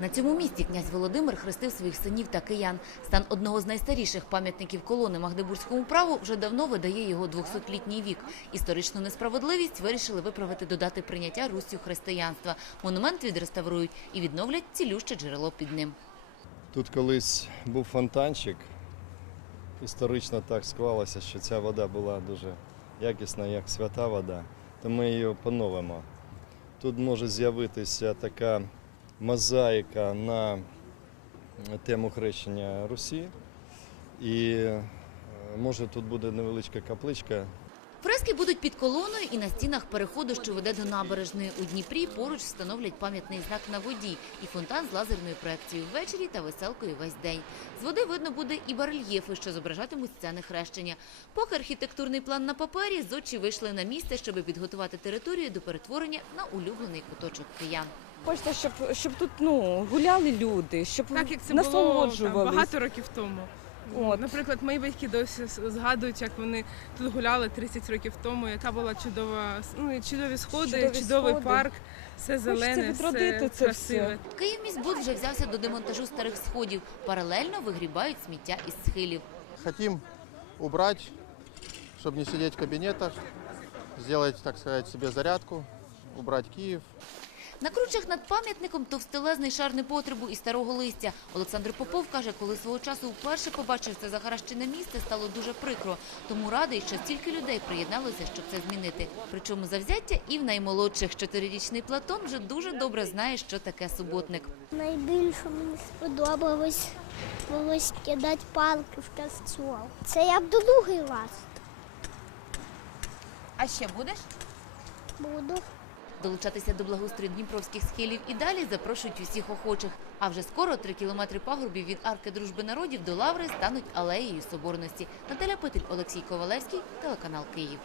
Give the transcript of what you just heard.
На цьому місці князь Володимир хрестив своїх синів та киян. Стан одного з найстаріших пам'ятників колони Магдебурзькому праву вже давно видає його 200-літній вік. Історичну несправедливість вирішили виправити до дати прийняття Руссю християнства. Монумент відреставрують і відновлять цілюще джерело під ним. Тут колись був фонтанчик. Історично так склалося, що ця вода була дуже якісна, як свята вода, то ми її поновимо. Тут може з'явитися така мозаїка на тему хрещення Русі. І е, може тут буде невеличка капличка Фрески будуть під колоною і на стінах переходу, що веде до набережної. У Дніпрі поруч встановлять пам'ятний знак на воді і фонтан з лазерною проекцією ввечері та веселкою весь день. З води видно буде і барельєфи, що зображатимуть сцени хрещення. Поки архітектурний план на папері, зодчі вийшли на місце, щоб підготувати територію до перетворення на улюблений куточок киян. Хочеться, щоб, щоб тут ну, гуляли люди, щоб Так як це було там, багато років тому. От. Наприклад, мої батьки досі згадують, як вони тут гуляли 30 років тому, яка була чудова, ну, чудові сходи, Чудові чудовий сходи. парк, все зелене, все це красиве. Київміськбуд вже взявся до демонтажу старих сходів. Паралельно вигрібають сміття із схилів. Хотим убрать, чтобы не сидеть в кабинетах, сделать, так сказать, себе зарядку, убрать Киев. На кручах над пам'ятником товстелезний шар непотребу і старого листя. Олександр Попов каже, коли свого часу вперше побачив це захаращене місце, стало дуже прикро. Тому радий, що стільки людей приєдналося, щоб це змінити. Причому завзяття і в наймолодших чотирирічний Платон вже дуже добре знає, що таке суботник. Найбільше мені сподобалось було скидати палки в кастрюлю. Це я б другий раз А ще будеш? буду. Долучатися до благоустрою дніпровських схилів і далі запрошують усіх охочих. А вже скоро три кілометри пагорбів від арки дружби народів до лаври стануть алеєю соборності. Наталя Петель, Олексій Ковалевський, телеканал Київ.